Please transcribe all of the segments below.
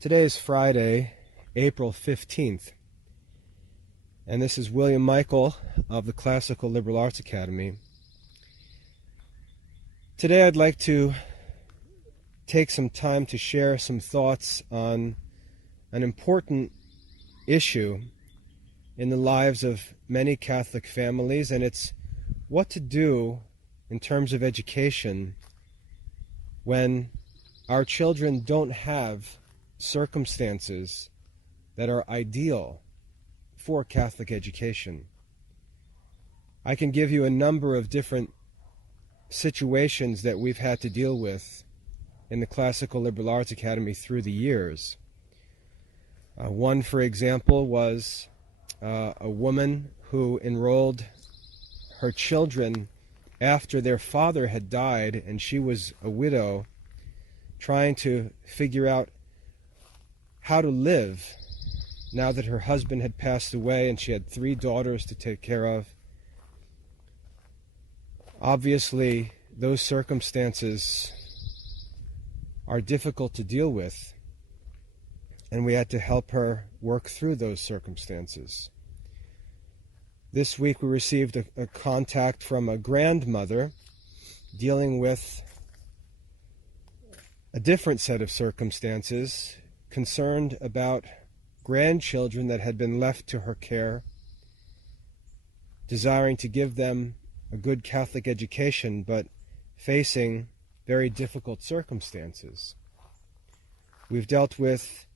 Today is Friday, April 15th, and this is William Michael of the Classical Liberal Arts Academy. Today I'd like to take some time to share some thoughts on an important issue in the lives of many Catholic families, and it's what to do in terms of education when our children don't have circumstances that are ideal for Catholic education. I can give you a number of different situations that we've had to deal with in the Classical Liberal Arts Academy through the years. One, for example, was a woman who enrolled her children after their father had died, and she was a widow, trying to figure out how to live now that her husband had passed away and she had 3 daughters to take care of. Obviously, those circumstances are difficult to deal with, and we had to help her work through those circumstances. This week we received a contact from a grandmother dealing with a different set of circumstances, concerned about grandchildren that had been left to her care, desiring to give them a good Catholic education, but facing very difficult circumstances. We've dealt with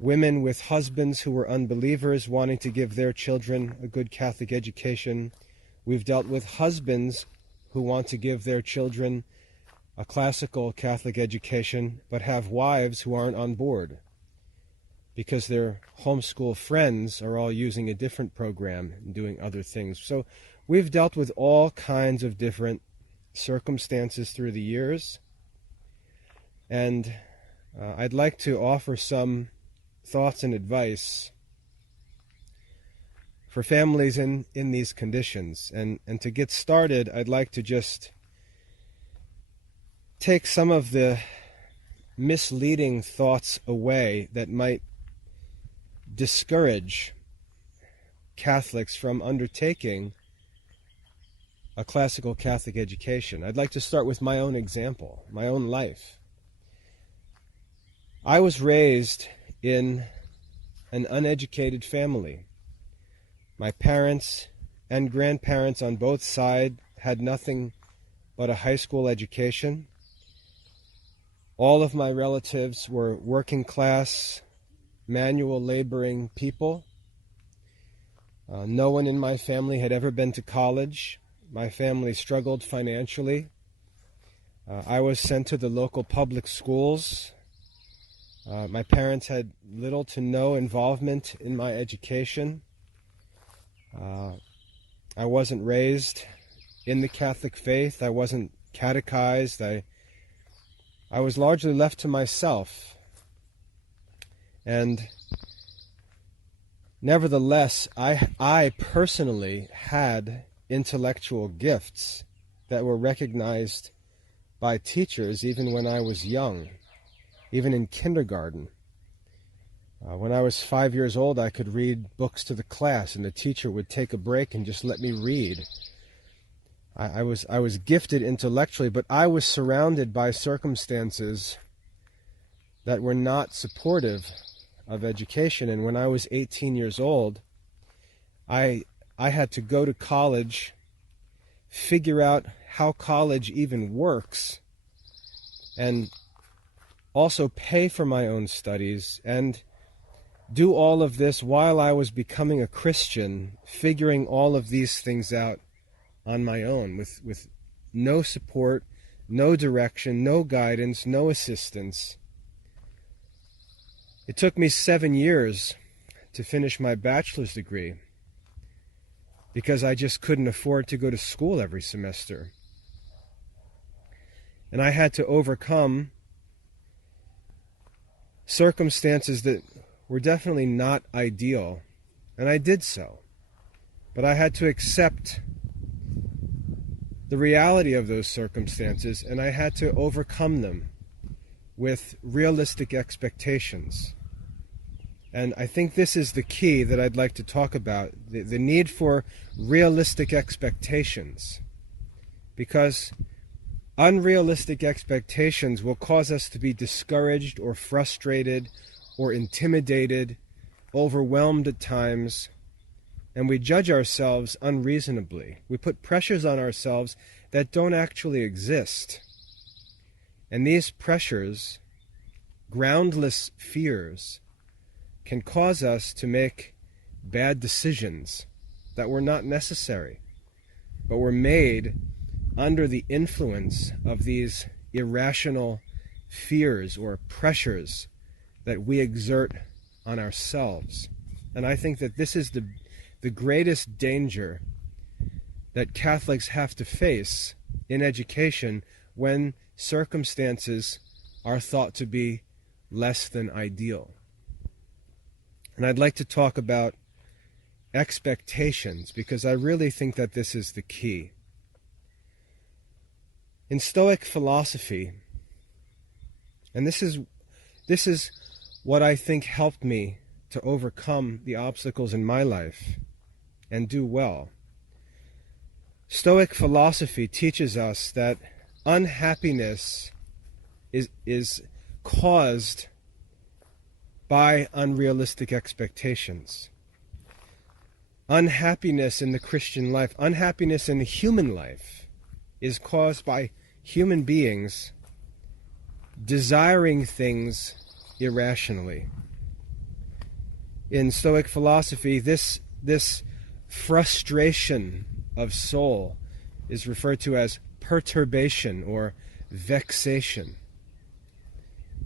women with husbands who were unbelievers wanting to give their children a good Catholic education. We've dealt with husbands who want to give their children a classical Catholic education, but have wives who aren't on board because their homeschool friends are all using a different program and doing other things. So we've dealt with all kinds of different circumstances through the years, and I'd like to offer some thoughts and advice for families in these conditions. And to get started, I'd like to just take some of the misleading thoughts away that might discourage Catholics from undertaking a classical Catholic education. I'd like to start with my own example, my own life. I was raised in an uneducated family. My parents and grandparents on both sides had nothing but a high school education. All of my relatives were working class, manual laboring people. No one in my family had ever been to college. My family struggled financially. I was sent to the local public schools. My parents had little to no involvement in my education. I wasn't raised in the Catholic faith. I wasn't catechized. I was largely left to myself. And nevertheless, I personally had intellectual gifts that were recognized by teachers even when I was young, even in kindergarten. When I was 5 years old, I could read books to the class, and the teacher would take a break and just let me read. I was gifted intellectually, but I was surrounded by circumstances that were not supportive of education. And when I was 18 years old, I had to go to college, figure out how college even works, and also pay for my own studies, and do all of this while I was becoming a Christian, figuring all of these things out on my own, with no support, no direction, no guidance, no assistance. It took me 7 years to finish my bachelor's degree because I just couldn't afford to go to school every semester. And I had to overcome circumstances that were definitely not ideal, and I did so. But I had to accept the reality of those circumstances, and I had to overcome them with realistic expectations. And I think this is the key that I'd like to talk about, the need for realistic expectations. Because unrealistic expectations will cause us to be discouraged or frustrated or intimidated, overwhelmed at times, and we judge ourselves unreasonably. We put pressures on ourselves that don't actually exist. And these pressures, groundless fears, can cause us to make bad decisions that were not necessary, but were made under the influence of these irrational fears or pressures that we exert on ourselves. And I think that this is the greatest danger that Catholics have to face in education when circumstances are thought to be less than ideal. And I'd like to talk about expectations, because I really think that this is the key. In Stoic philosophy, and this is what I think helped me to overcome the obstacles in my life and do well. Stoic philosophy teaches us that unhappiness is caused by unrealistic expectations. Unhappiness in the Christian life, unhappiness in the human life, is caused by human beings desiring things irrationally. In Stoic philosophy, this frustration of soul is referred to as perturbation or vexation.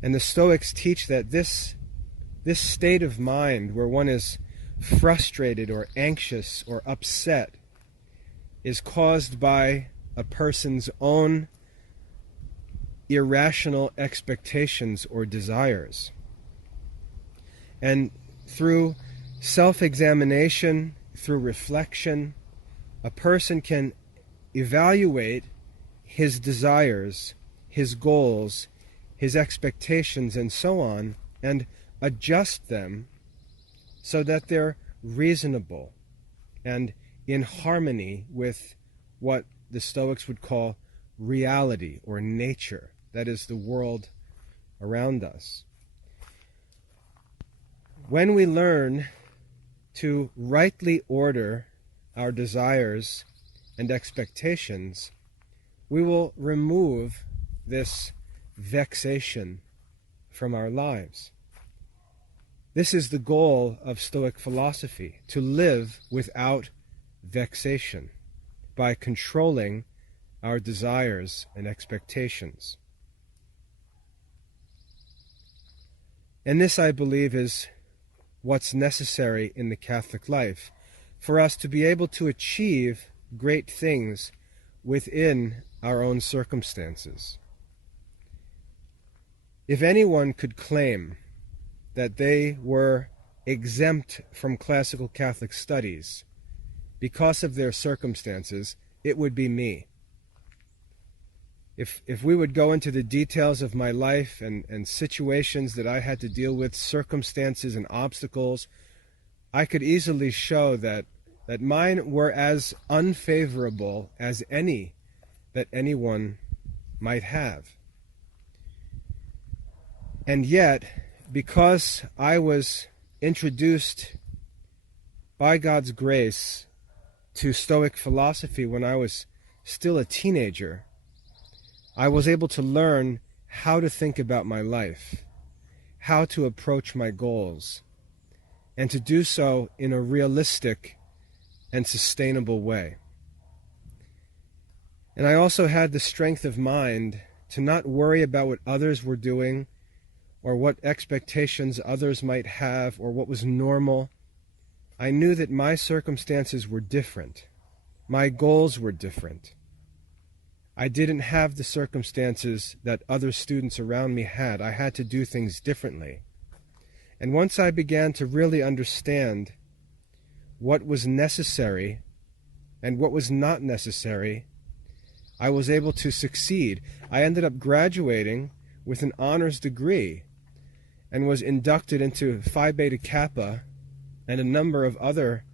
And the Stoics teach that this state of mind where one is frustrated or anxious or upset is caused by a person's own irrational expectations or desires. And through self-examination, through reflection, a person can evaluate his desires, his goals, his expectations, and so on, and adjust them so that they're reasonable and in harmony with what the Stoics would call reality or nature, that is, the world around us. When we learn to rightly order our desires and expectations, we will remove this vexation from our lives. This is the goal of Stoic philosophy, to live without vexation by controlling our desires and expectations. And this, I believe, is what's necessary in the Catholic life for us to be able to achieve great things within our own circumstances. If anyone could claim that they were exempt from classical Catholic studies because of their circumstances, it would be me. If we would go into the details of my life and situations that I had to deal with, circumstances and obstacles, I could easily show that mine were as unfavorable as any that anyone might have. And yet, because I was introduced by God's grace to Stoic philosophy when I was still a teenager, I was able to learn how to think about my life, how to approach my goals, and to do so in a realistic and sustainable way. And I also had the strength of mind to not worry about what others were doing or what expectations others might have or what was normal. I knew that my circumstances were different. My goals were different. I didn't have the circumstances that other students around me had. I had to do things differently. And once I began to really understand what was necessary and what was not necessary, I was able to succeed. I ended up graduating with an honors degree and was inducted into Phi Beta Kappa and a number of other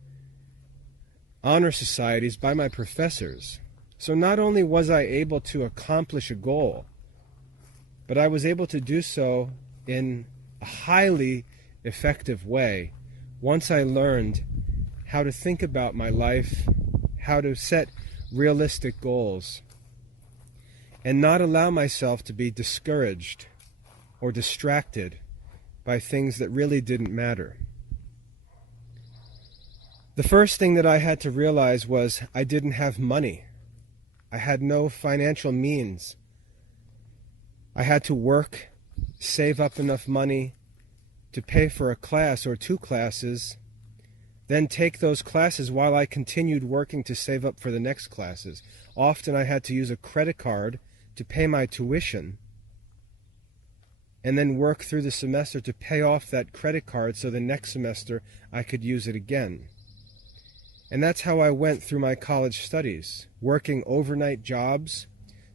honor societies by my professors. So not only was I able to accomplish a goal, but I was able to do so in a highly effective way once I learned how to think about my life, how to set realistic goals, and not allow myself to be discouraged or distracted by things that really didn't matter. The first thing that I had to realize was I didn't have money. I had no financial means. I had to work, save up enough money to pay for a class or 2 classes, then take those classes while I continued working to save up for the next classes. Often I had to use a credit card to pay my tuition, and then work through the semester to pay off that credit card so the next semester I could use it again. And that's how I went through my college studies, working overnight jobs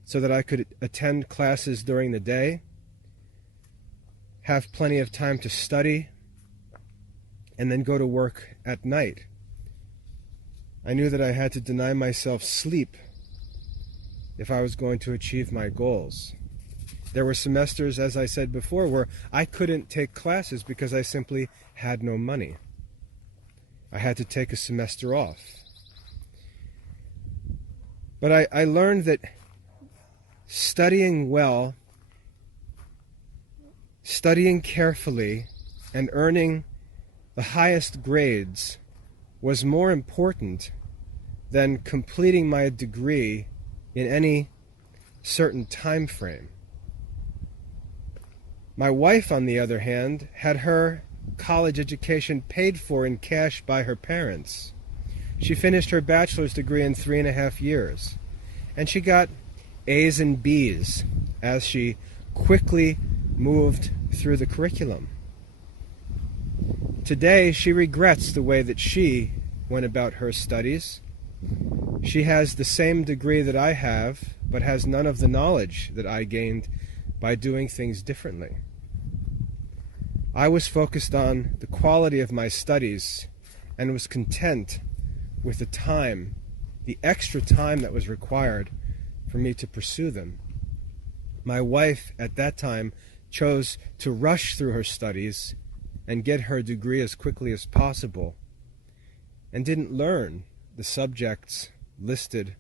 so that I could attend classes during the day, have plenty of time to study, and then go to work at night. I knew that I had to deny myself sleep if I was going to achieve my goals. There were semesters, as I said before, where I couldn't take classes because I simply had no money. I had to take a semester off. But I learned that studying well, studying carefully, and earning the highest grades was more important than completing my degree in any certain time frame. My wife, on the other hand, had her college education paid for in cash by her parents. She finished her bachelor's degree in 3.5 years, and she got A's and B's as she quickly moved through the curriculum. Today, she regrets the way that she went about her studies. She has the same degree that I have, but has none of the knowledge that I gained by doing things differently. I was focused on the quality of my studies and was content with the time, the extra time that was required for me to pursue them. My wife at that time chose to rush through her studies and get her degree as quickly as possible, and didn't learn the subjects listed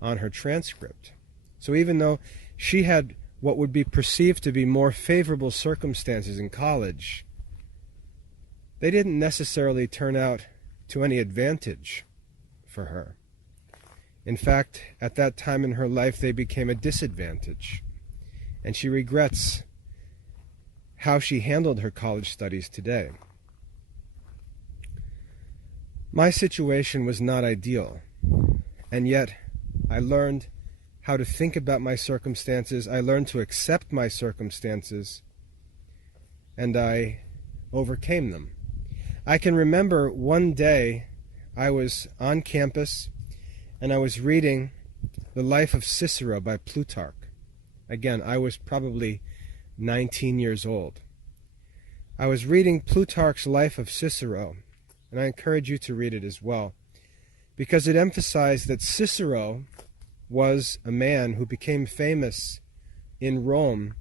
on her transcript. So even though she had what would be perceived to be more favorable circumstances in college, they didn't necessarily turn out to any advantage for her. In fact, at that time in her life, they became a disadvantage, and she regrets how she handled her college studies today. My situation was not ideal, and yet I learned how to think about my circumstances. I learned to accept my circumstances, and I overcame them. I can remember one day I was on campus and I was reading The Life of Cicero by Plutarch. Again, I was probably 19 years old. I was reading Plutarch's Life of Cicero, and I encourage you to read it as well, because it emphasized that Cicero was a man who became famous in Rome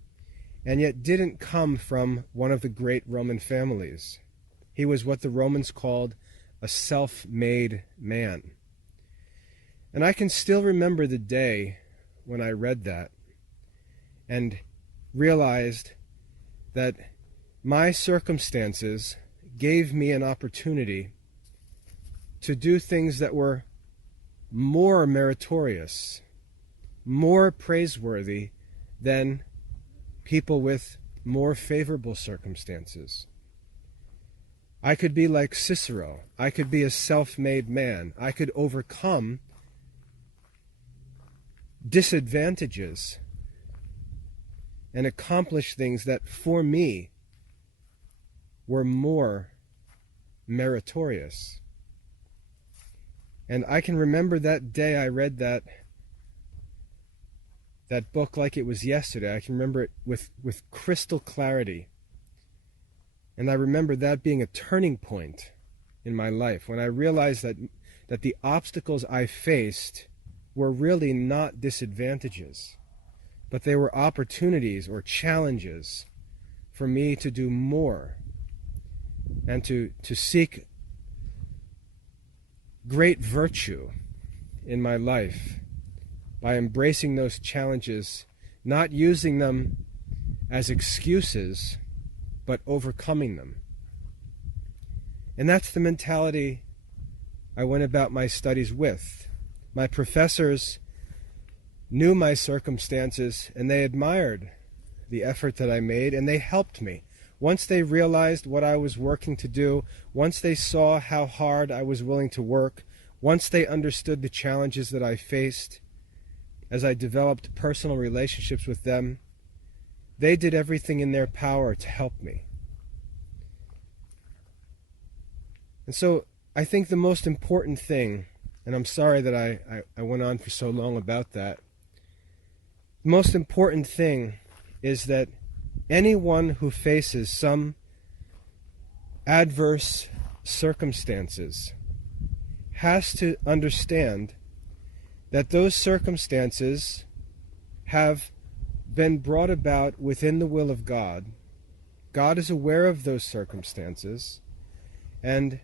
and yet didn't come from one of the great Roman families. He was what the Romans called a self-made man. And I can still remember the day when I read that and realized that my circumstances gave me an opportunity to do things that were more meritorious, more praiseworthy than people with more favorable circumstances. I could be like Cicero. I could be a self-made man. I could overcome disadvantages and accomplish things that for me were more meritorious. And I can remember that day I read that that book like it was yesterday. I can remember it with crystal clarity. And I remember that being a turning point in my life, when I realized that the obstacles I faced were really not disadvantages, but they were opportunities or challenges for me to do more and to seek great virtue in my life by embracing those challenges, not using them as excuses, but overcoming them. And that's the mentality I went about my studies with. My professors knew my circumstances, and they admired the effort that I made, and they helped me. Once they realized what I was working to do, once they saw how hard I was willing to work, once they understood the challenges that I faced as I developed personal relationships with them, they did everything in their power to help me. And so I think the most important thing, and I'm sorry that I went on for so long about that, the most important thing is that anyone who faces some adverse circumstances has to understand that those circumstances have been brought about within the will of God. God is aware of those circumstances, and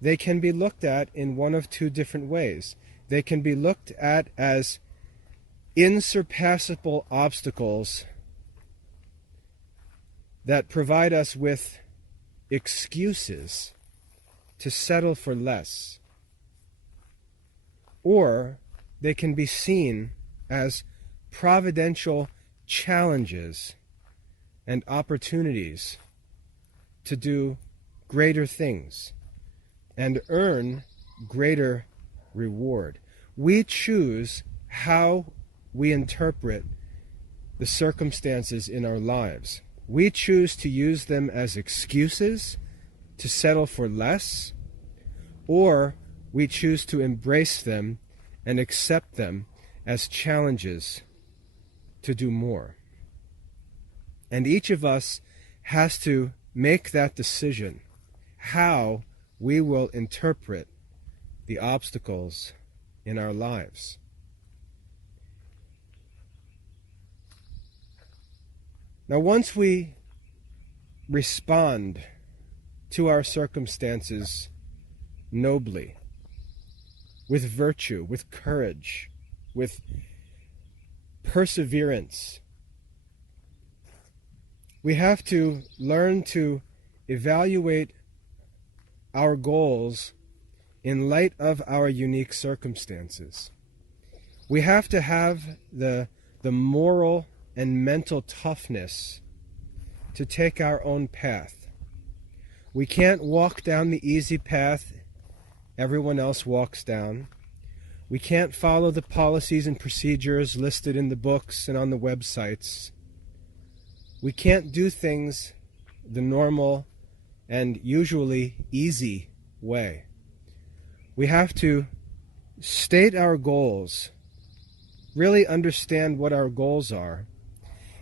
they can be looked at in one of two different ways. They can be looked at as insurpassable obstacles that provide us with excuses to settle for less. Or they can be seen as providential challenges and opportunities to do greater things and earn greater reward. We choose how we interpret the circumstances in our lives. We choose to use them as excuses to settle for less, or we choose to embrace them and accept them as challenges to do more. And each of us has to make that decision, how we will interpret the obstacles in our lives. Now, once we respond to our circumstances nobly, with virtue, with courage, with perseverance, we have to learn to evaluate our goals in light of our unique circumstances. We have to have the moral and mental toughness to take our own path. We can't walk down the easy path everyone else walks down. We can't follow the policies and procedures listed in the books and on the websites. We can't do things the normal and usually easy way. We have to state our goals, really understand what our goals are,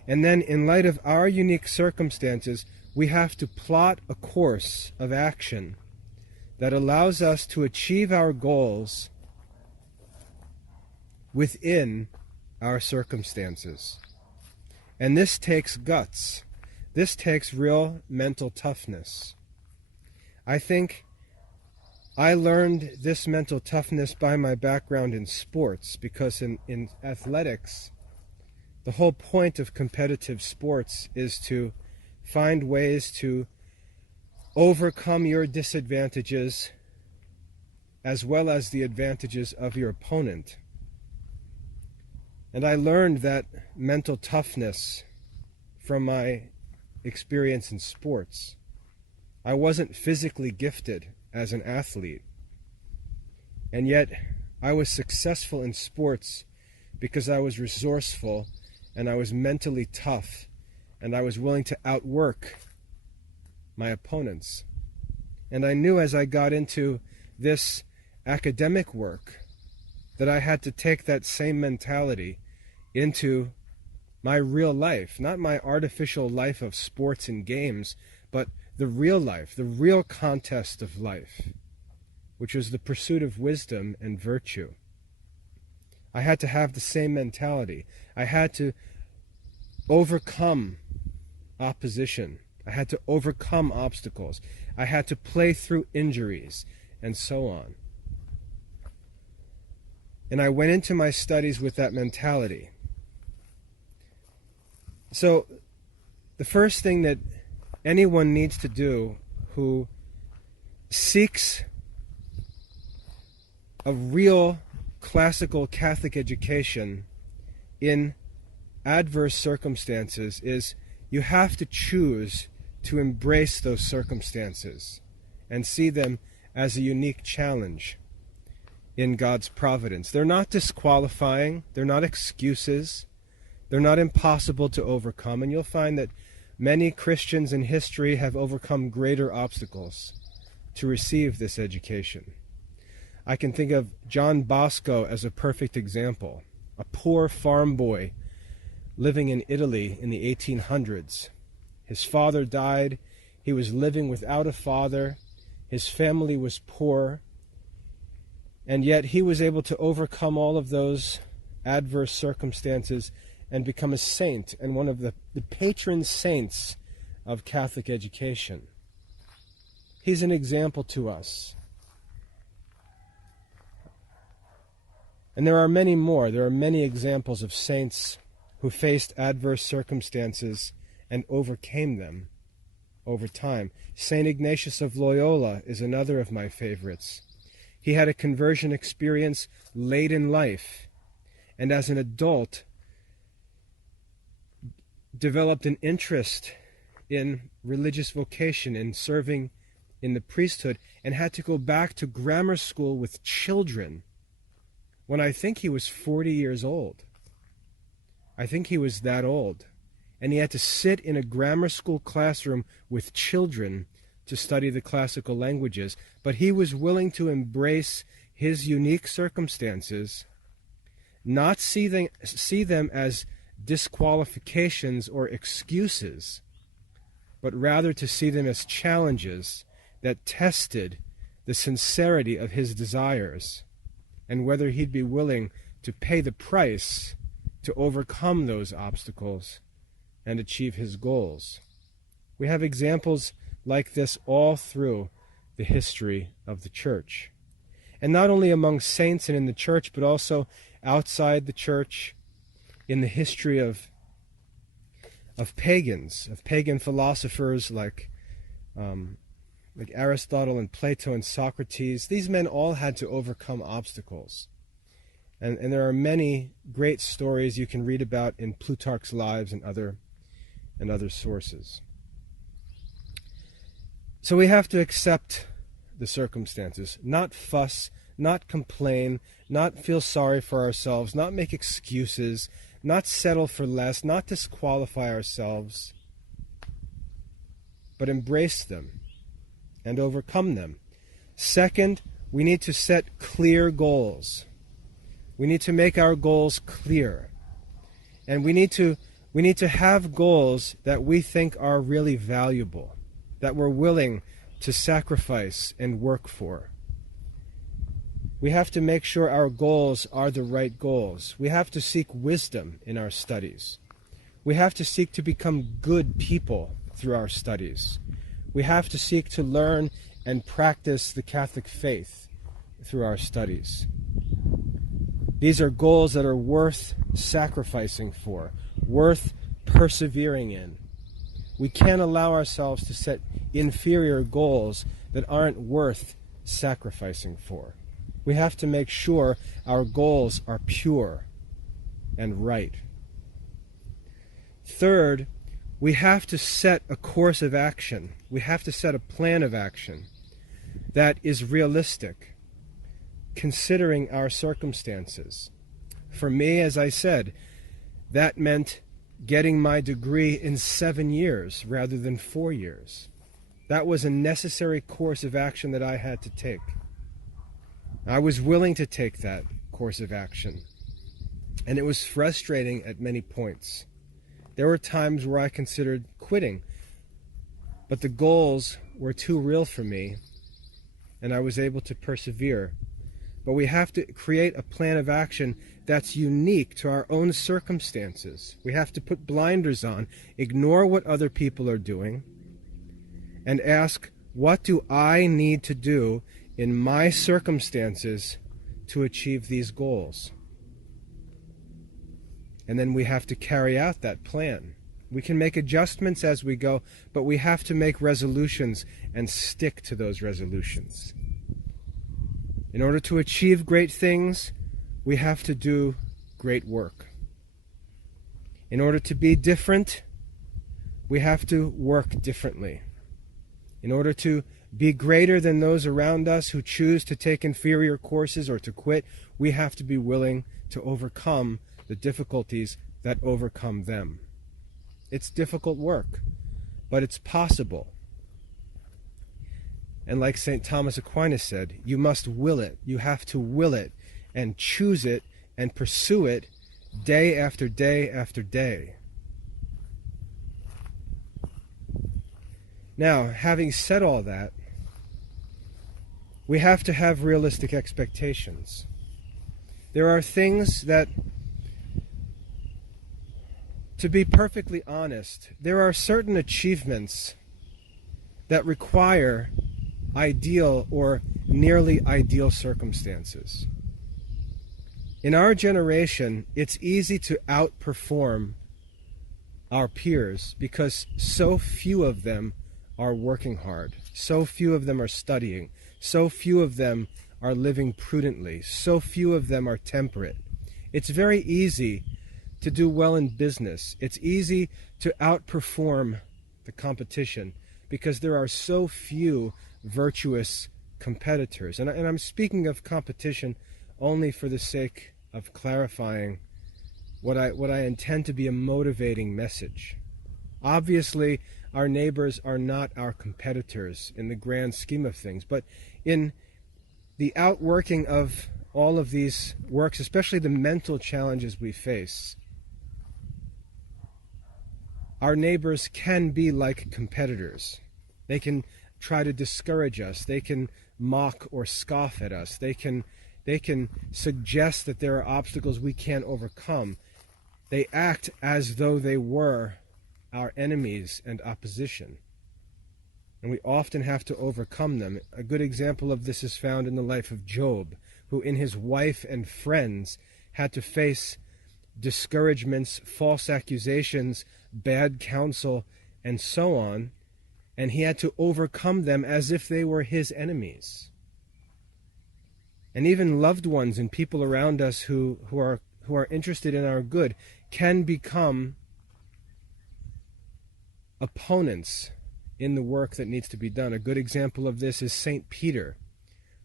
and then in light of our unique circumstances, we have to plot a course of action that allows us to achieve our goals within our circumstances. And this takes guts. This takes real mental toughness. I think I learned this mental toughness by my background in sports, because in athletics, the whole point of competitive sports is to find ways to overcome your disadvantages as well as the advantages of your opponent. And I learned that mental toughness from my experience in sports. I wasn't physically gifted as an athlete, and yet I was successful in sports because I was resourceful and I was mentally tough and I was willing to outwork my opponents. And I knew as I got into this academic work that I had to take that same mentality into my real life, not my artificial life of sports and games, but the real life, the real contest of life, which was the pursuit of wisdom and virtue. I had to have the same mentality. I had to overcome opposition. I had to overcome obstacles. I had to play through injuries, and so on. And I went into my studies with that mentality. So, the first thing that anyone needs to do who seeks a real classical Catholic education in adverse circumstances is you have to choose to embrace those circumstances and see them as a unique challenge in God's providence. They're not disqualifying, they're not excuses, they're not impossible to overcome, and you'll find that many Christians in history have overcome greater obstacles to receive this education. I can think of John Bosco as a perfect example, a poor farm boy living in Italy in the 1800s. His father died, he was living without a father, his family was poor, and yet he was able to overcome all of those adverse circumstances and become a saint and one of the patron saints of Catholic education. He's an example to us. And there are many more. There are many examples of saints who faced adverse circumstances and overcame them over time. St. Ignatius of Loyola is another of my favorites. He had a conversion experience late in life, and as an adult developed an interest in religious vocation, in serving in the priesthood, and had to go back to grammar school with children when I think he was 40 years old. I think he was that old. And he had to sit in a grammar school classroom with children to study the classical languages. But he was willing to embrace his unique circumstances, not see them as disqualifications or excuses, but rather to see them as challenges that tested the sincerity of his desires and whether he'd be willing to pay the price to overcome those obstacles and achieve his goals. We have examples like this all through the history of the Church. And not only among saints and in the Church, but also outside the Church, in the history of pagans, of pagan philosophers like Aristotle and Plato and Socrates. These men all had to overcome obstacles. And there are many great stories you can read about in Plutarch's Lives and other sources. So we have to accept the circumstances, not fuss, not complain, not feel sorry for ourselves, not make excuses, not settle for less, not disqualify ourselves, but embrace them and overcome them. Second, we need to set clear goals. We need to make our goals clear. And we need to have goals that we think are really valuable, that we're willing to sacrifice and work for. We have to make sure our goals are the right goals. We have to seek wisdom in our studies. We have to seek to become good people through our studies. We have to seek to learn and practice the Catholic faith through our studies. These are goals that are worth sacrificing for, worth persevering in. We can't allow ourselves to set inferior goals that aren't worth sacrificing for. We have to make sure our goals are pure and right. Third, we have to set a course of action. We have to set a plan of action that is realistic, considering our circumstances. For me, as I said, that meant getting my degree in 7 years rather than 4 years. That was a necessary course of action that I had to take. I was willing to take that course of action. And it was frustrating at many points. There were times where I considered quitting, but the goals were too real for me, and I was able to persevere. But we have to create a plan of action that's unique to our own circumstances. We have to put blinders on, ignore what other people are doing, and ask, what do I need to do in my circumstances to achieve these goals? And then we have to carry out that plan. We can make adjustments as we go, but we have to make resolutions and stick to those resolutions. In order to achieve great things, we have to do great work. In order to be different, we have to work differently. In order to be greater than those around us who choose to take inferior courses or to quit, we have to be willing to overcome the difficulties that overcome them. It's difficult work, but it's possible. And like St. Thomas Aquinas said, you must will it. You have to will it and choose it and pursue it day after day after day. Now, having said all that, we have to have realistic expectations. There are things that, to be perfectly honest, there are certain achievements that require ideal or nearly ideal circumstances. In our generation, it's easy to outperform our peers because so few of them are working hard, so few of them are studying, so few of them are living prudently, so few of them are temperate. It's very easy to do well in business. It's easy to outperform the competition because there are so few virtuous competitors. And I'm speaking of competition only for the sake of clarifying what I intend to be a motivating message. Obviously, our neighbors are not our competitors in the grand scheme of things, but in the outworking of all of these works, especially the mental challenges we face, our neighbors can be like competitors. They can try to discourage us. They can mock or scoff at us. They can suggest that there are obstacles we can't overcome. They act as though they were our enemies and opposition. And we often have to overcome them. A good example of this is found in the life of Job, who in his wife and friends had to face discouragements, false accusations, bad counsel, and so on, and he had to overcome them as if they were his enemies. And even loved ones and people around us who are interested in our good can become opponents in the work that needs to be done. A good example of this is St. Peter,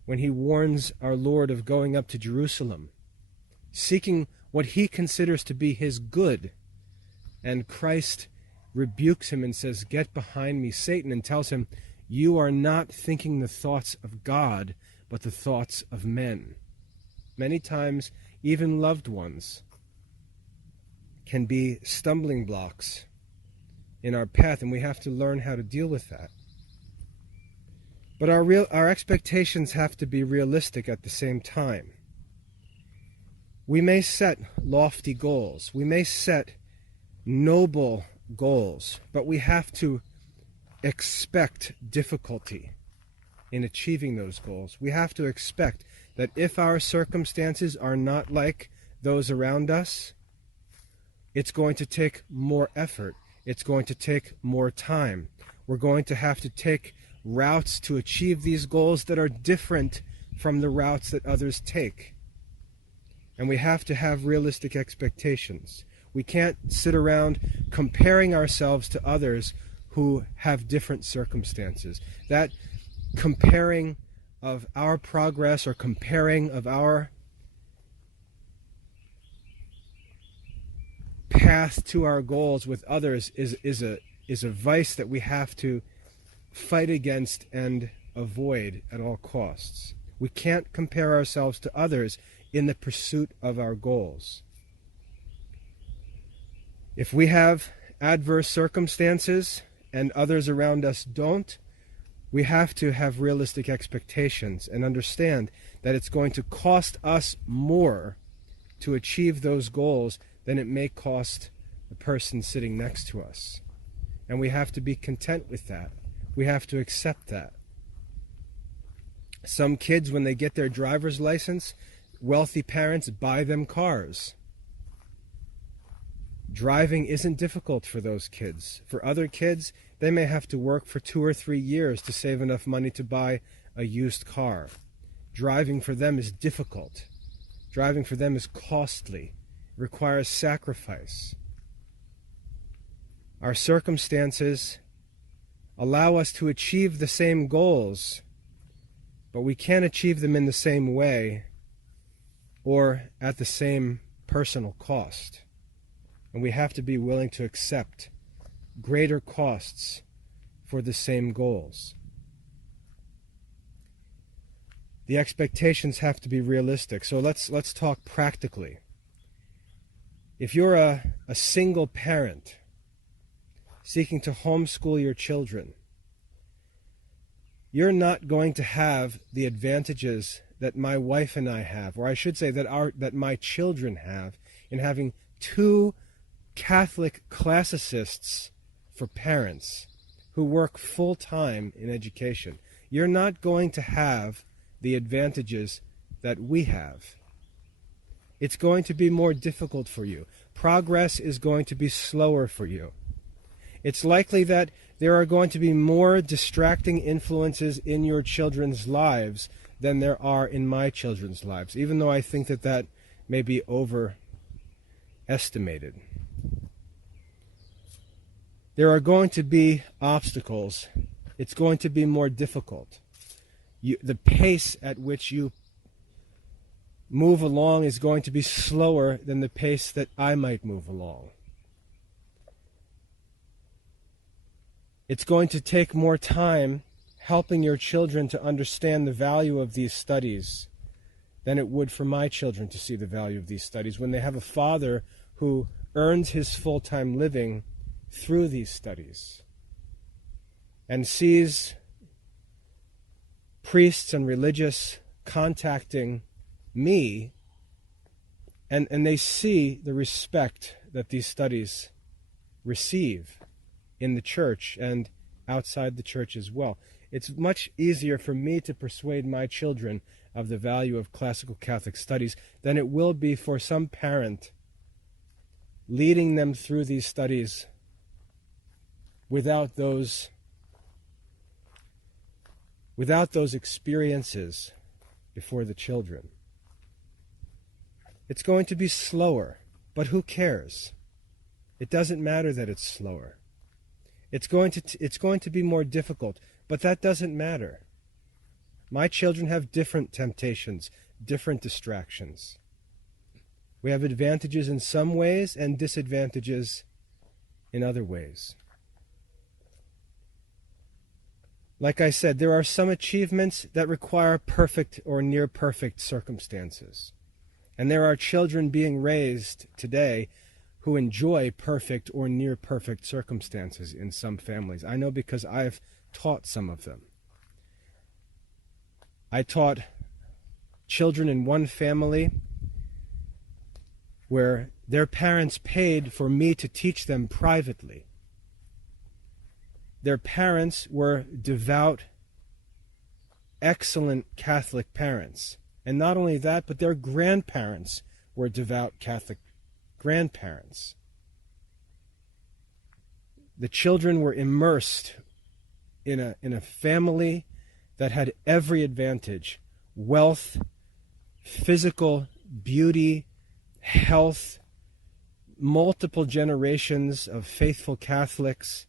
when he warns our Lord of going up to Jerusalem, seeking what he considers to be his good. And Christ rebukes him and says, "Get behind me, Satan," and tells him, "You are not thinking the thoughts of God, but the thoughts of men." Many times, even loved ones can be stumbling blocks in our path, and we have to learn how to deal with that. But our expectations have to be realistic at the same time. We may set lofty goals. We may set noble goals, but we have to expect difficulty in achieving those goals. We have to expect that if our circumstances are not like those around us, it's going to take more effort. It's going to take more time. We're going to have to take routes to achieve these goals that are different from the routes that others take. And we have to have realistic expectations. We can't sit around comparing ourselves to others who have different circumstances. That comparing of our progress or comparing of our path to our goals with others is a vice that we have to fight against and avoid at all costs. We can't compare ourselves to others in the pursuit of our goals. If we have adverse circumstances and others around us don't, we have to have realistic expectations and understand that it's going to cost us more to achieve those goals than it may cost the person sitting next to us. And we have to be content with that. We have to accept that. Some kids, when they get their driver's license, wealthy parents buy them cars. Driving isn't difficult for those kids. For other kids, they may have to work for 2 or 3 years to save enough money to buy a used car. Driving for them is difficult. Driving for them is costly. It requires sacrifice. Our circumstances allow us to achieve the same goals, but we can't achieve them in the same way or at the same personal cost. And we have to be willing to accept greater costs for the same goals. The expectations have to be realistic. So let's talk practically. If you're a single parent seeking to homeschool your children, you're not going to have the advantages that my wife and I have, or I should say that my children have, in having 2 Catholic classicists for parents who work full-time in education. You're not going to have the advantages that we have. It's going to be more difficult for you. Progress is going to be slower for you. It's likely that there are going to be more distracting influences in your children's lives than there are in my children's lives, even though I think that may be overestimated. There are going to be obstacles. It's going to be more difficult. The pace at which you move along is going to be slower than the pace that I might move along. It's going to take more time helping your children to understand the value of these studies than it would for my children to see the value of these studies when they have a father who earns his full-time living through these studies and sees priests and religious contacting me, and they see the respect that these studies receive in the church and outside the church as well. It's much easier for me to persuade my children of the value of classical Catholic studies than it will be for some parent leading them through these studies without those experiences before the children. It's going to be slower, but who cares? It doesn't matter that it's slower. It's going to be more difficult, but that doesn't matter. My children have different temptations, different distractions. We have advantages in some ways and disadvantages in other ways. Like I said, there are some achievements that require perfect or near perfect circumstances. And there are children being raised today who enjoy perfect or near perfect circumstances in some families. I know because I've taught some of them. I taught children in one family where their parents paid for me to teach them privately. Their parents were devout, excellent Catholic parents. And not only that, but their grandparents were devout Catholic grandparents. The children were immersed in a family that had every advantage: wealth, physical beauty, health, multiple generations of faithful Catholics,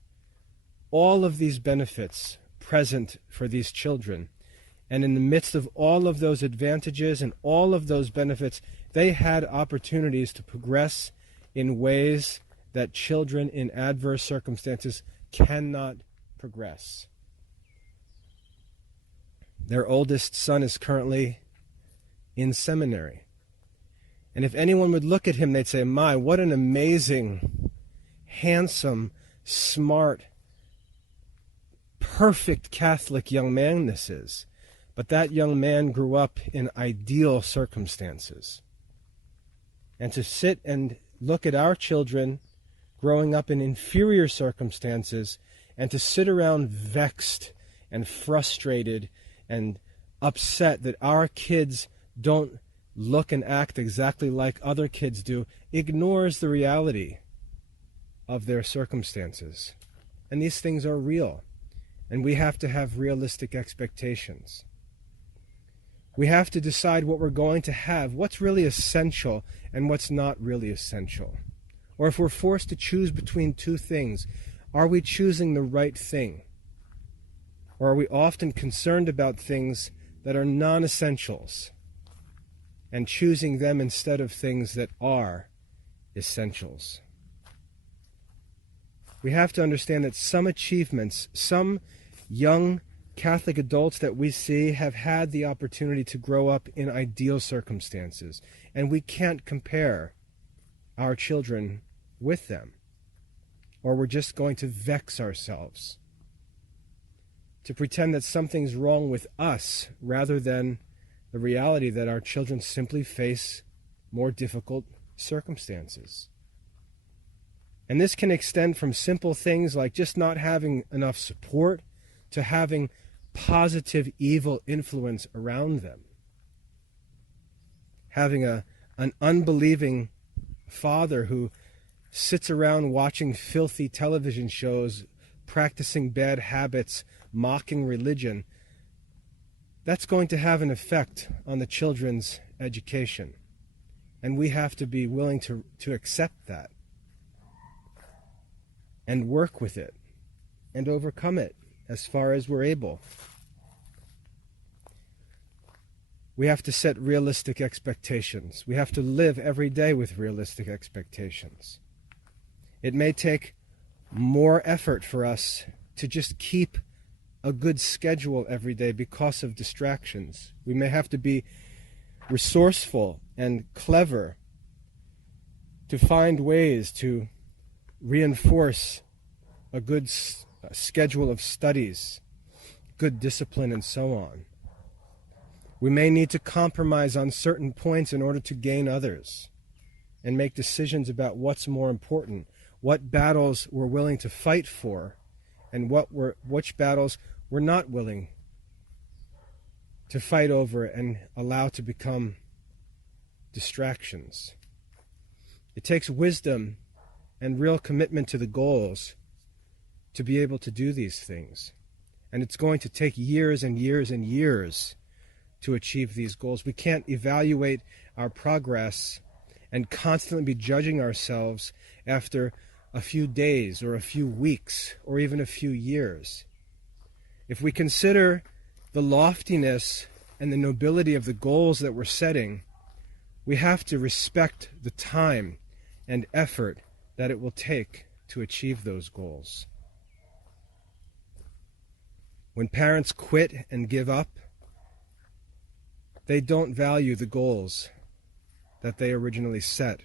all of these benefits present for these children. And in the midst of all of those advantages and all of those benefits, they had opportunities to progress in ways that children in adverse circumstances cannot progress. Their oldest son is currently in seminary. And if anyone would look at him, they'd say, "My, what an amazing handsome, smart, perfect Catholic young man this is. But that young man grew up in ideal circumstances. And to sit and look at our children growing up in inferior circumstances, and to sit around vexed and frustrated and upset that our kids don't look and act exactly like other kids do, ignores the reality of their circumstances. And these things are real, and we have to have realistic expectations. We have to decide what we're going to have, what's really essential and what's not really essential. Or if we're forced to choose between two things, are we choosing the right thing? Or are we often concerned about things that are non-essentials and choosing them instead of things that are essentials? We have to understand that some achievements, some young Catholic adults that we see have had the opportunity to grow up in ideal circumstances, and we can't compare our children with them, or we're just going to vex ourselves to pretend that something's wrong with us rather than the reality that our children simply face more difficult circumstances. And this can extend from simple things like just not having enough support to having positive evil influence around them. Having an unbelieving father who sits around watching filthy television shows, practicing bad habits, mocking religion, that's going to have an effect on the children's education. And we have to be willing to accept that and work with it and overcome it as far as we're able. We have to set realistic expectations. We have to live every day with realistic expectations. It may take more effort for us to just keep a good schedule every day because of distractions. We may have to be resourceful and clever to find ways to reinforce a good schedule of studies, good discipline, and so on. We may need to compromise on certain points in order to gain others and make decisions about what's more important, what battles we're willing to fight for, and which battles we're not willing to fight over and allow to become distractions. It takes wisdom and real commitment to the goals to be able to do these things. And it's going to take years and years and years to achieve these goals. We can't evaluate our progress and constantly be judging ourselves after a few days or a few weeks or even a few years. If we consider the loftiness and the nobility of the goals that we're setting, we have to respect the time and effort that it will take to achieve those goals. When parents quit and give up, they don't value the goals that they originally set.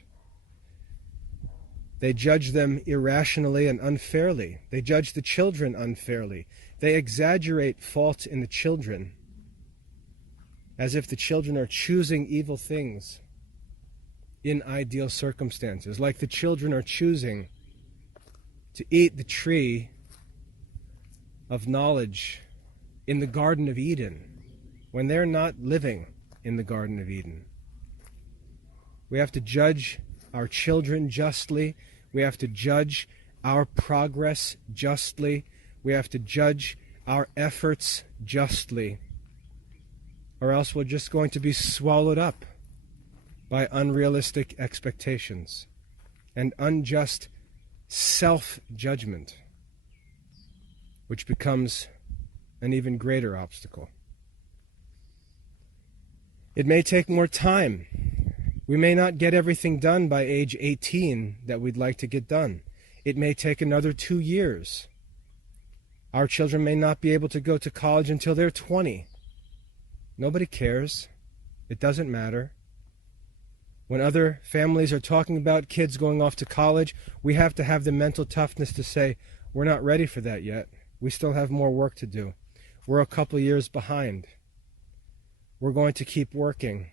They judge them irrationally and unfairly. They judge the children unfairly. They exaggerate faults in the children as if the children are choosing evil things in ideal circumstances, like the children are choosing to eat the tree of knowledge in the Garden of Eden when they're not living in the Garden of Eden. We have to judge our children justly. We have to judge our progress justly. We have to judge our efforts justly, or else we're just going to be swallowed up by unrealistic expectations and unjust self-judgment, which becomes an even greater obstacle. It may take more time. We may not get everything done by age 18 that we'd like to get done. It may take another 2 years. Our children may not be able to go to college until they're 20. Nobody cares. It doesn't matter. When other families are talking about kids going off to college, we have to have the mental toughness to say, we're not ready for that yet. We still have more work to do. We're a couple years behind. We're going to keep working.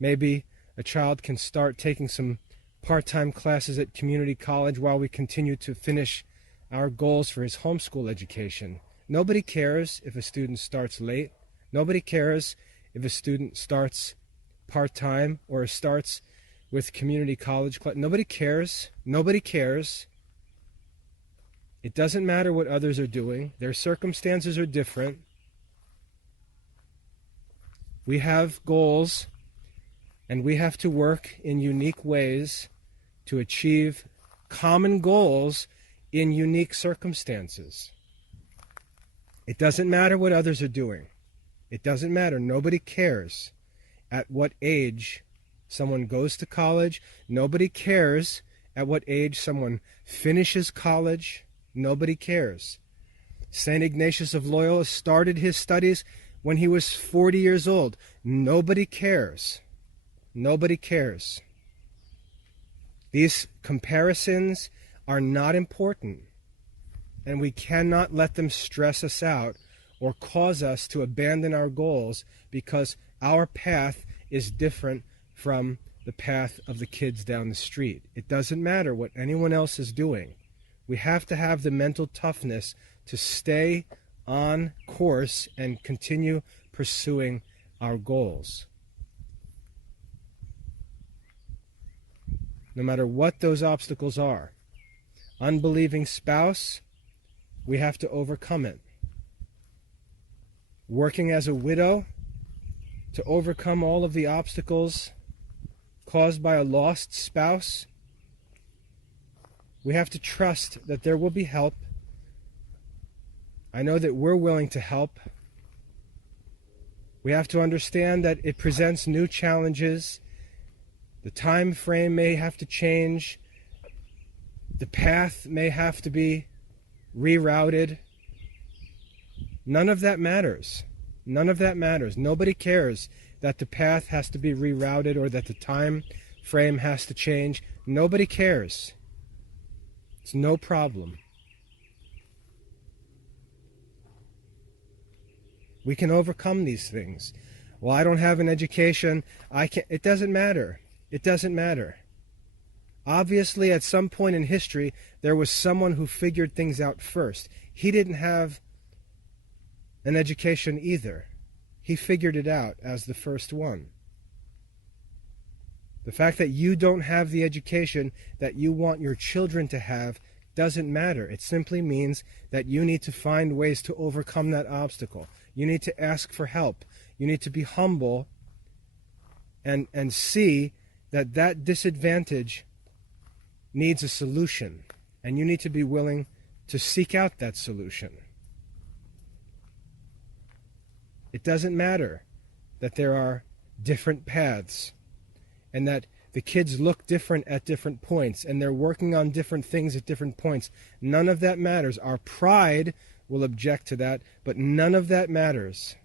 Maybe a child can start taking some part-time classes at community college while we continue to finish our goals for his homeschool education. Nobody cares if a student starts late. Nobody cares if a student starts part-time or starts with community college class. Nobody cares. Nobody cares. It doesn't matter what others are doing. Their circumstances are different. We have goals, and we have to work in unique ways to achieve common goals in unique circumstances. It doesn't matter what others are doing. It doesn't matter. Nobody cares at what age someone goes to college. Nobody cares at what age someone finishes college. Nobody cares. St. Ignatius of Loyola started his studies when he was 40 years old. Nobody cares. Nobody cares. These comparisons are not important, and we cannot let them stress us out or cause us to abandon our goals because our path is different from the path of the kids down the street. It doesn't matter what anyone else is doing. We have to have the mental toughness to stay on course and continue pursuing our goals. No matter what those obstacles are. Unbelieving spouse, we have to overcome it. Working as a widow, to overcome all of the obstacles caused by a lost spouse, we have to trust that there will be help. I know that we're willing to help. We have to understand that it presents new challenges. The time frame may have to change. The path may have to be rerouted. None of that matters. None of that matters. Nobody cares that the path has to be rerouted or that the time frame has to change. Nobody cares. It's no problem. We can overcome these things. Well, I don't have an education. It doesn't matter. It doesn't matter. Obviously, at some point in history, there was someone who figured things out first. He didn't have an education either. He figured it out as the first one. The fact that you don't have the education that you want your children to have doesn't matter. It simply means that you need to find ways to overcome that obstacle. You need to ask for help. You need to be humble and see that that disadvantage needs a solution, and you need to be willing to seek out that solution. It doesn't matter that there are different paths and that the kids look different at different points and they're working on different things at different points. None of that matters. Our pride will object to that, but none of that matters.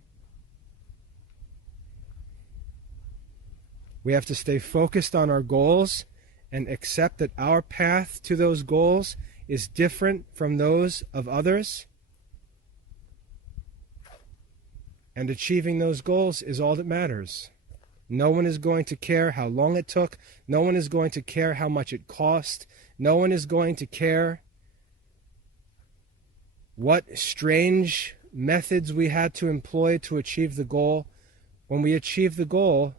We have to stay focused on our goals and accept that our path to those goals is different from those of others. And achieving those goals is all that matters. No one is going to care how long it took. No one is going to care how much it cost. No one is going to care what strange methods we had to employ to achieve the goal. When we achieve the goal,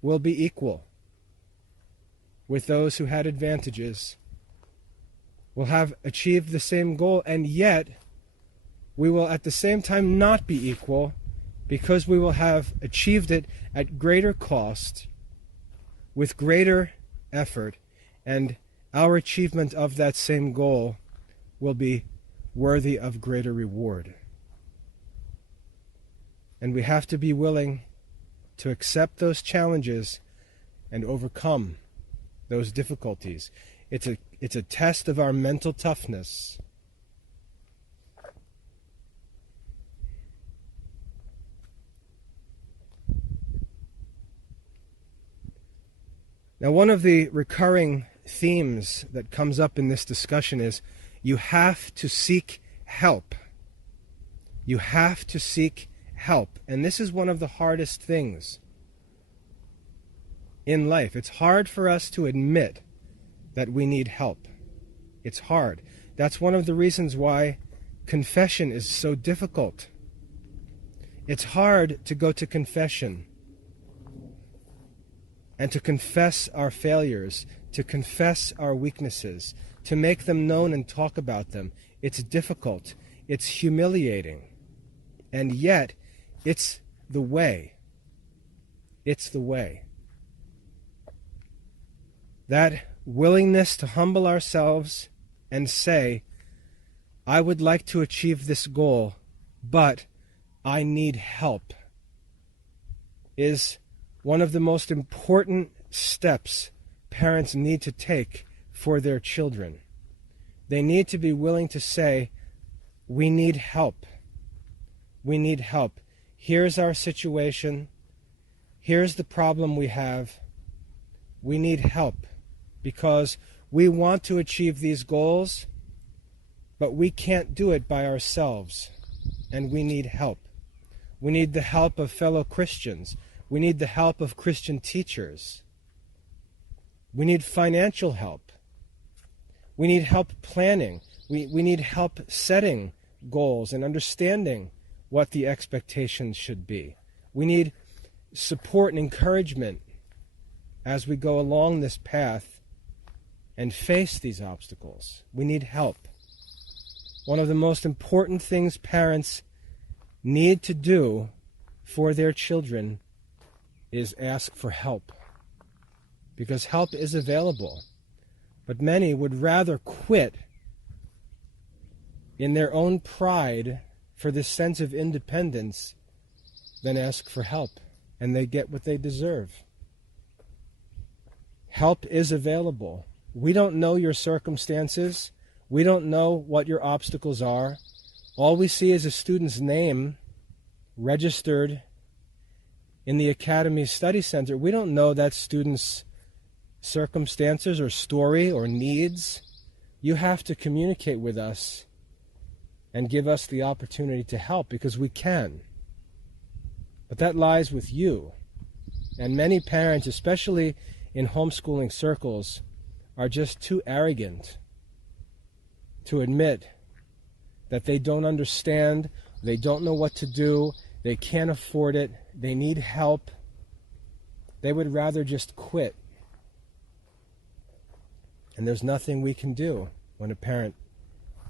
we'll be equal with those who had advantages. We'll have achieved the same goal, and yet we will at the same time not be equal, because we will have achieved it at greater cost, with greater effort, and our achievement of that same goal will be worthy of greater reward. And we have to be willing to accept those challenges and overcome those difficulties. It's a test of our mental toughness. Now, one of the recurring themes that comes up in this discussion is you have to seek help. You have to seek help. And this is one of the hardest things in life. It's hard for us to admit that we need help. It's hard. That's one of the reasons why confession is so difficult. It's hard to go to confession and to confess our failures, to confess our weaknesses, to make them known and talk about them. It's difficult. It's humiliating. And yet, it's the way. It's the way. That willingness to humble ourselves and say, I would like to achieve this goal, but I need help, is one of the most important steps parents need to take for their children. They need to be willing to say, we need help. We need help. Here's our situation. Here's the problem we have. We need help because we want to achieve these goals, but we can't do it by ourselves, and we need help. We need the help of fellow Christians. We need the help of Christian teachers. We need financial help. We need help planning. We need help setting goals and understanding what the expectations should be. We need support and encouragement as we go along this path and face these obstacles. We need help. One of the most important things parents need to do for their children is ask for help, because help is available. But many would rather quit in their own pride for this sense of independence than ask for help, and they get what they deserve. Help is available. We don't know your circumstances. We don't know what your obstacles are. All we see is a student's name registered in the Academy's study center. We don't know that student's circumstances or story or needs. You have to communicate with us and give us the opportunity to help, because we can. But that lies with you. And many parents, especially in homeschooling circles, are just too arrogant to admit that they don't understand, they don't know what to do, they can't afford it, they need help. They would rather just quit. And there's nothing we can do when a parent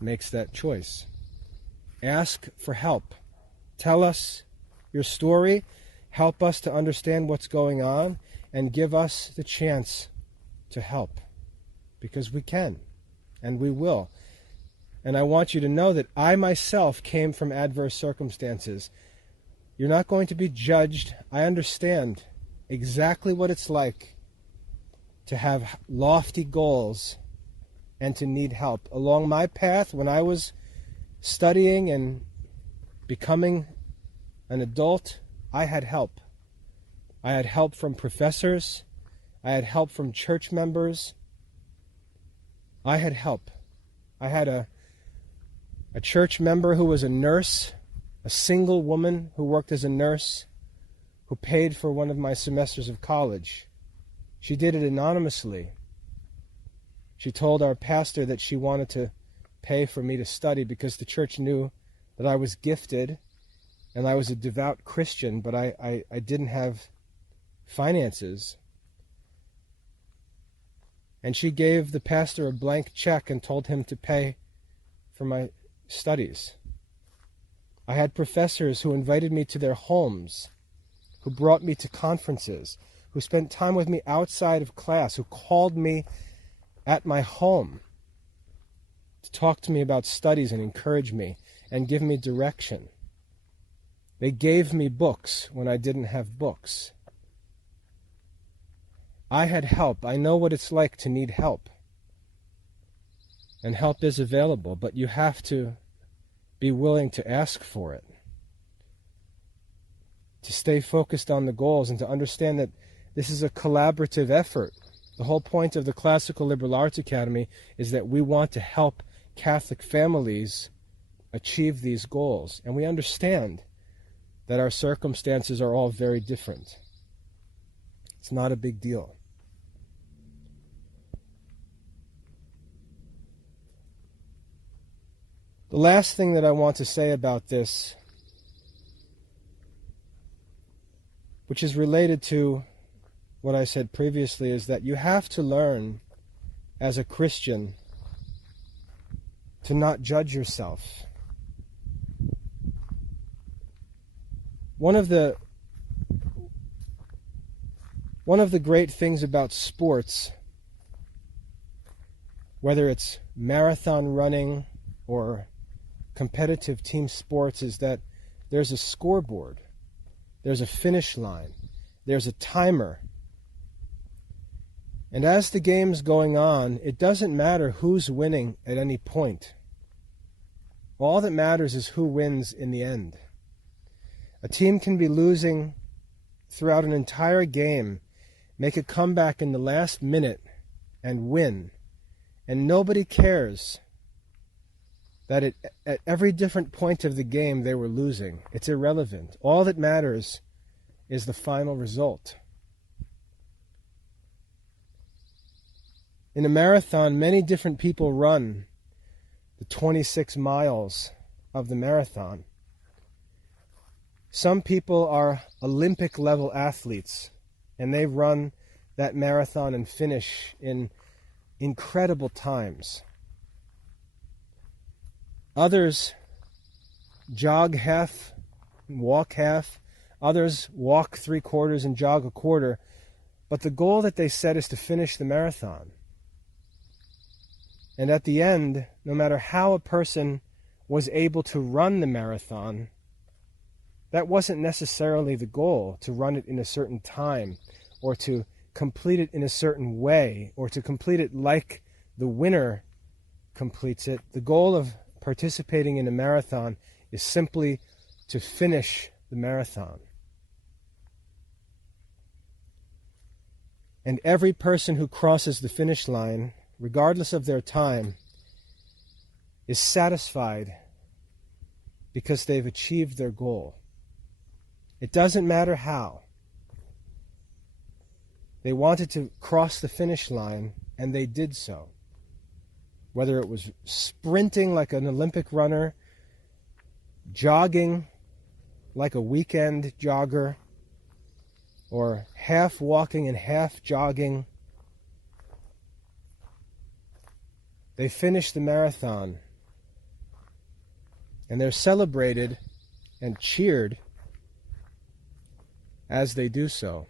makes that choice. Ask for help. Tell us your story. Help us to understand what's going on, and give us the chance to help, because we can and we will. And I want you to know that I myself came from adverse circumstances. You're not going to be judged. I understand exactly what it's like to have lofty goals and to need help. Along my path, when I was studying and becoming an adult, I had help. I had help from professors. I had help from church members. I had help. I had a church member who was a nurse, a single woman who worked as a nurse, who paid for one of my semesters of college. She did it anonymously. She told our pastor that she wanted to pay for me to study because the church knew that I was gifted and I was a devout Christian, but I didn't have finances. And she gave the pastor a blank check and told him to pay for my studies. I had professors who invited me to their homes, who brought me to conferences, who spent time with me outside of class, who called me at my home to talk to me about studies and encourage me and give me direction. They gave me books when I didn't have books. I had help. I know what it's like to need help. And help is available, but you have to be willing to ask for it, to stay focused on the goals, and to understand that this is a collaborative effort. The whole point of the Classical Liberal Arts Academy is that we want to help Catholic families achieve these goals. And we understand that our circumstances are all very different. It's not a big deal. The last thing that I want to say about this, which is related to what I said previously, is that you have to learn as a Christian to not judge yourself. One of the great things about sports, whether it's marathon running or competitive team sports, is that there's a scoreboard, there's a finish line, there's a timer. And as the game's going on, it doesn't matter who's winning at any point. All that matters is who wins in the end. A team can be losing throughout an entire game, make a comeback in the last minute, and win. And nobody cares that at every different point of the game they were losing. It's irrelevant. All that matters is the final result. In a marathon, many different people run the 26 miles of the marathon. Some people are Olympic-level athletes, and they run that marathon and finish in incredible times. Others jog half, walk half. Others walk 3/4 and jog 1/4. But the goal that they set is to finish the marathon. And at the end, no matter how a person was able to run the marathon, that wasn't necessarily the goal, to run it in a certain time, or to complete it in a certain way, or to complete it like the winner completes it. The goal of participating in a marathon is simply to finish the marathon. And every person who crosses the finish line, regardless of their time, is satisfied because they've achieved their goal. It doesn't matter how. They wanted to cross the finish line, and they did so. Whether it was sprinting like an Olympic runner, jogging like a weekend jogger, or half walking and half jogging, they finished the marathon, and they're celebrated and cheered as they do so.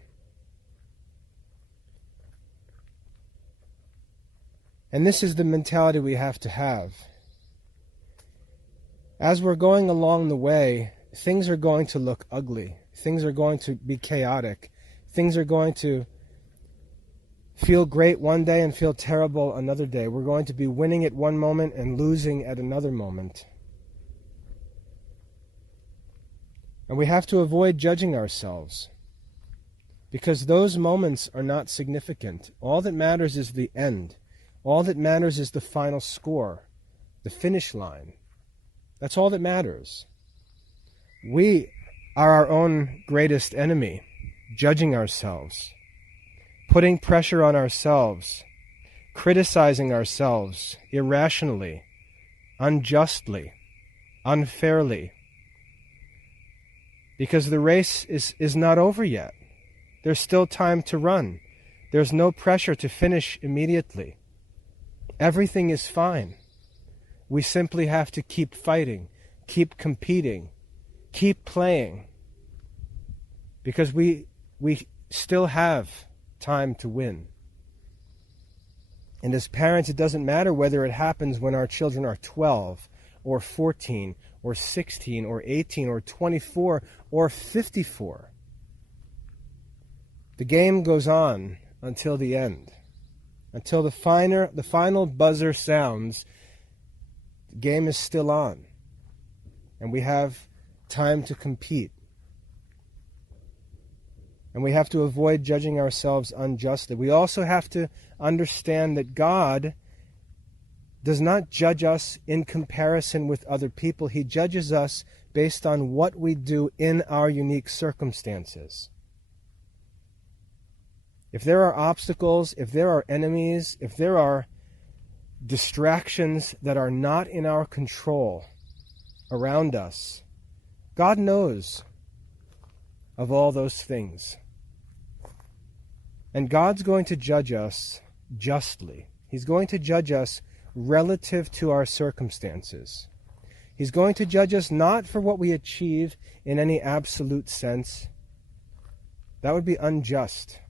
And this is the mentality we have to have. As we're going along the way, things are going to look ugly. Things are going to be chaotic. Things are going to feel great one day and feel terrible another day. We're going to be winning at one moment and losing at another moment. And we have to avoid judging ourselves, because those moments are not significant. All that matters is the end. All that matters is the final score, the finish line. That's all that matters. We are our own greatest enemy, judging ourselves, putting pressure on ourselves, criticizing ourselves irrationally, unjustly, unfairly. Because the race is not over yet. There's still time to run. There's no pressure to finish immediately. Everything is fine. We simply have to keep fighting, keep competing, keep playing, because we still have time to win. And as parents, it doesn't matter whether it happens when our children are 12 or 14 or 16 or 18 or 24 or 54. The game goes on until the end. Until the final buzzer sounds, the game is still on. And we have time to compete. And we have to avoid judging ourselves unjustly. We also have to understand that God does not judge us in comparison with other people. He judges us based on what we do in our unique circumstances. If there are obstacles, if there are enemies, if there are distractions that are not in our control around us, God knows of all those things. And God's going to judge us justly. He's going to judge us relative to our circumstances. He's going to judge us not for what we achieve in any absolute sense. That would be unjust.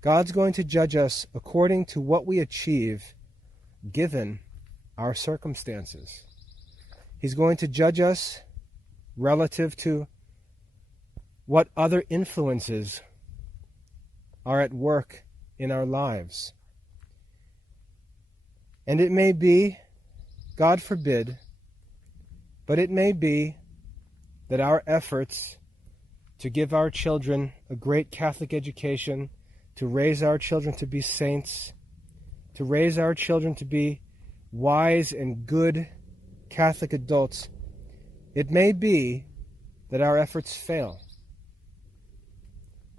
God's going to judge us according to what we achieve given our circumstances. He's going to judge us relative to what other influences are at work in our lives. And it may be, God forbid, but it may be that our efforts to give our children a great Catholic education, to raise our children to be saints, to raise our children to be wise and good Catholic adults, it may be that our efforts fail,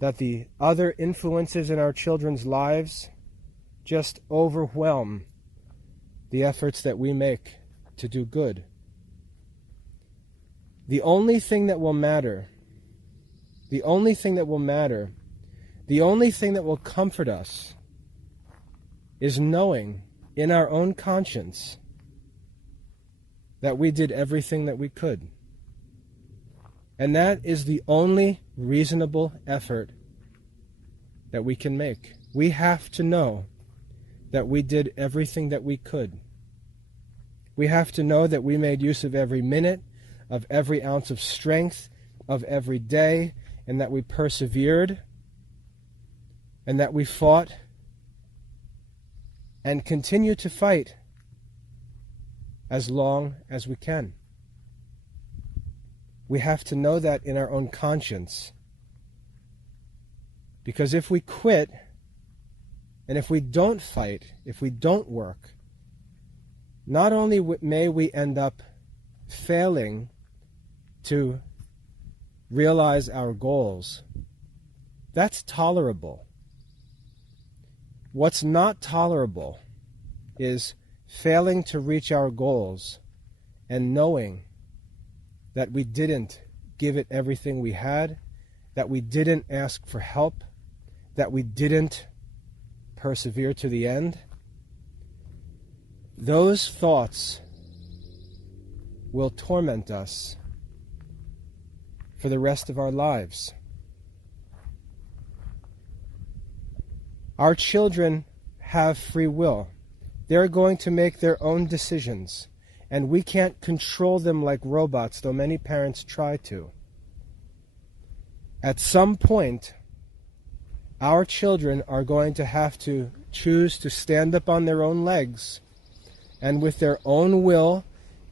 that the other influences in our children's lives just overwhelm the efforts that we make to do good. The only thing that will matter, the only thing that will comfort us is knowing in our own conscience that we did everything that we could. And that is the only reasonable effort that we can make. We have to know that we did everything that we could. We have to know that we made use of every minute, of every ounce of strength, of every day, and that we persevered, and that we fought and continue to fight as long as we can. We have to know that in our own conscience. Because if we quit, and if we don't fight, if we don't work, not only may we end up failing to realize our goals, that's tolerable. What's not tolerable is failing to reach our goals and knowing that we didn't give it everything we had, that we didn't ask for help, that we didn't persevere to the end. Those thoughts will torment us for the rest of our lives. Our children have free will. They're going to make their own decisions, and we can't control them like robots, though many parents try to. At some point, our children are going to have to choose to stand up on their own legs, and with their own will,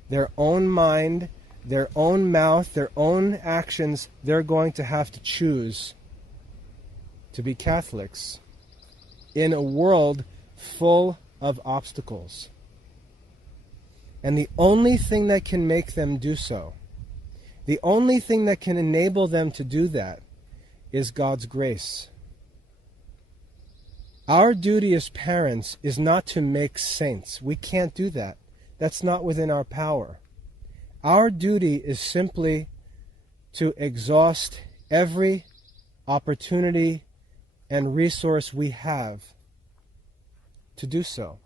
their own mind, their own mouth, their own actions, they're going to have to choose to be Catholics in a world full of obstacles. And the only thing that can make them do so, the only thing that can enable them to do that, is God's grace. Our duty as parents is not to make saints. We can't do that. That's not within our power. Our duty is simply to exhaust every opportunity and resource we have to do so.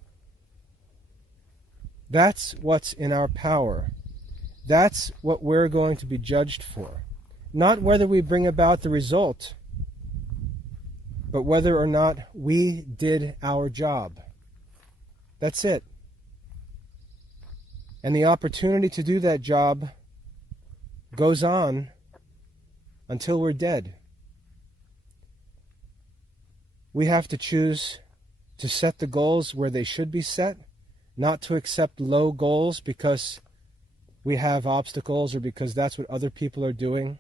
That's what's in our power. That's what we're going to be judged for. Not whether we bring about the result, but whether or not we did our job. That's it. And the opportunity to do that job goes on until we're dead. We have to choose to set the goals where they should be set, not to accept low goals because we have obstacles or because that's what other people are doing.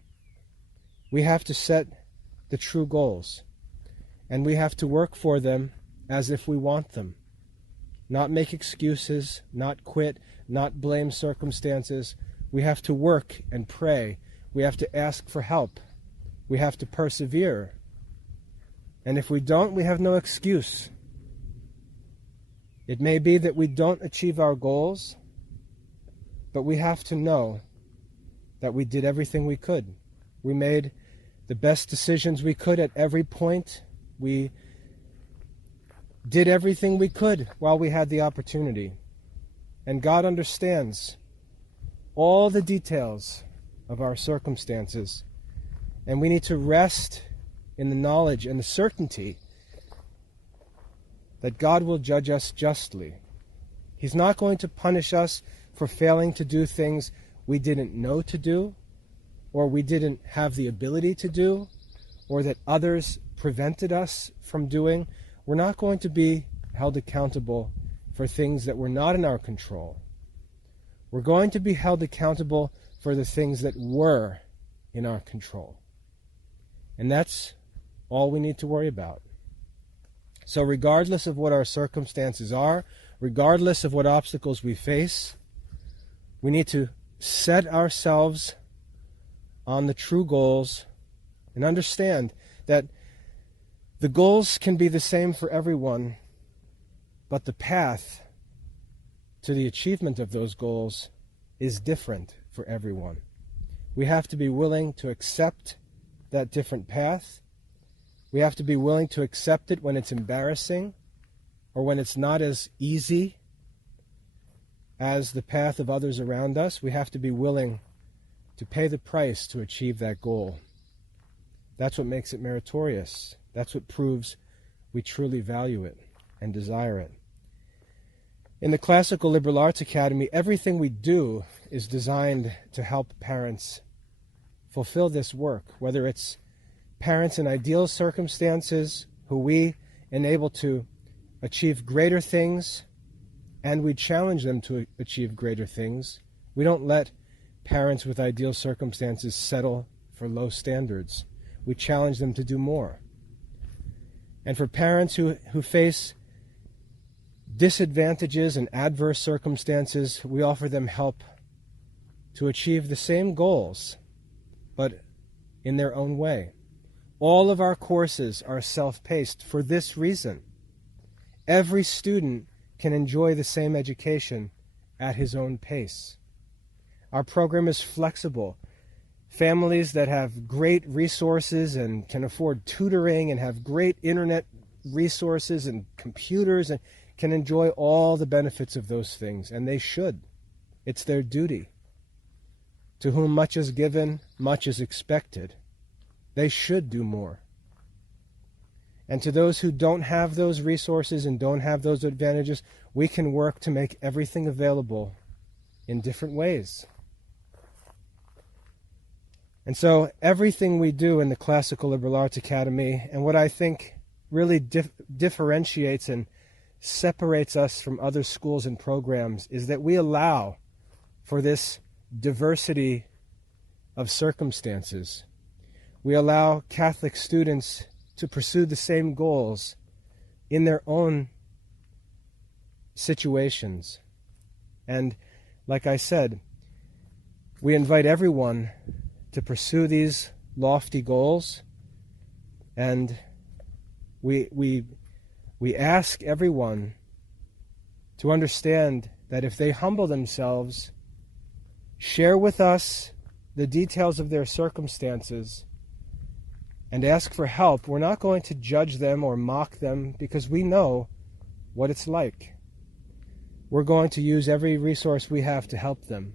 We have to set the true goals. And we have to work for them as if we want them. Not make excuses, not quit, not blame circumstances. We have to work and pray. We have to ask for help. We have to persevere. And if we don't, we have no excuse. It may be that we don't achieve our goals, but we have to know that we did everything we could. We made the best decisions we could at every point. We did everything we could while we had the opportunity. And God understands all the details of our circumstances. And we need to rest in the knowledge and the certainty that God will judge us justly. He's not going to punish us for failing to do things we didn't know to do, or we didn't have the ability to do, or that others prevented us from doing. We're not going to be held accountable for things that were not in our control. We're going to be held accountable for the things that were in our control. And that's all we need to worry about. So regardless of what our circumstances are, regardless of what obstacles we face, we need to set ourselves on the true goals and understand that the goals can be the same for everyone, but the path to the achievement of those goals is different for everyone. We have to be willing to accept that different path. We have to be willing to accept it when it's embarrassing or when it's not as easy as the path of others around us. We have to be willing to pay the price to achieve that goal. That's what makes it meritorious. That's what proves we truly value it and desire it. In the Classical Liberal Arts Academy, everything we do is designed to help parents fulfill this work, whether it's parents in ideal circumstances who we enable to achieve greater things, and we challenge them to achieve greater things. We don't let parents with ideal circumstances settle for low standards. We challenge them to do more. And for parents who face disadvantages and adverse circumstances, we offer them help to achieve the same goals, but in their own way. All of our courses are self-paced for this reason. Every student can enjoy the same education at his own pace. Our program is flexible. Families that have great resources and can afford tutoring and have great internet resources and computers and can enjoy all the benefits of those things, and they should. It's their duty. To whom much is given, much is expected. They should do more. And to those who don't have those resources and don't have those advantages, we can work to make everything available in different ways. And so everything we do in the Classical Liberal Arts Academy, and what I think really differentiates and separates us from other schools and programs, is that we allow for this diversity of circumstances. We allow Catholic students to pursue the same goals in their own situations. And like I said, we invite everyone to pursue these lofty goals, and we ask everyone to understand that if they humble themselves, share with us the details of their circumstances, and ask for help, we're not going to judge them or mock them because we know what it's like. We're going to use every resource we have to help them.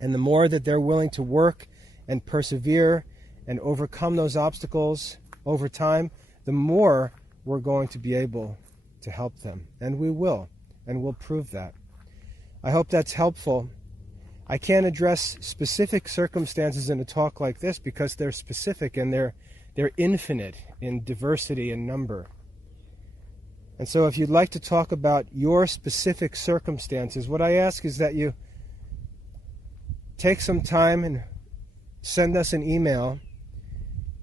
And the more that they're willing to work and persevere and overcome those obstacles over time, the more we're going to be able to help them. And we will, and we'll prove that. I hope that's helpful. I can't address specific circumstances in a talk like this because they're specific and they're infinite in diversity and number. And so if you'd like to talk about your specific circumstances, what I ask is that you take some time and send us an email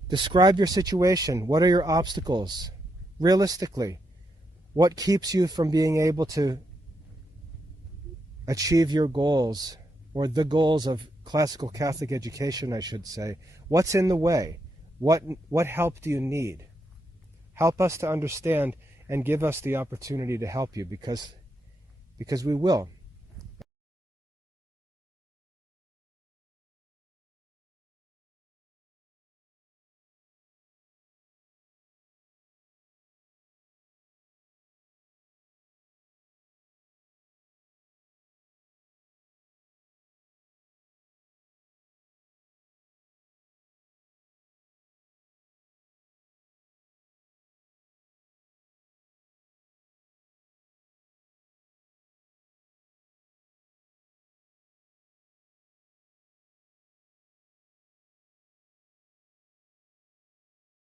Describe your situation. What are your obstacles? Realistically, what keeps you from being able to achieve your goals, or the goals of classical Catholic education, I should say? What's in the way? What help do you need? Help us to understand and give us the opportunity to help you, because we will.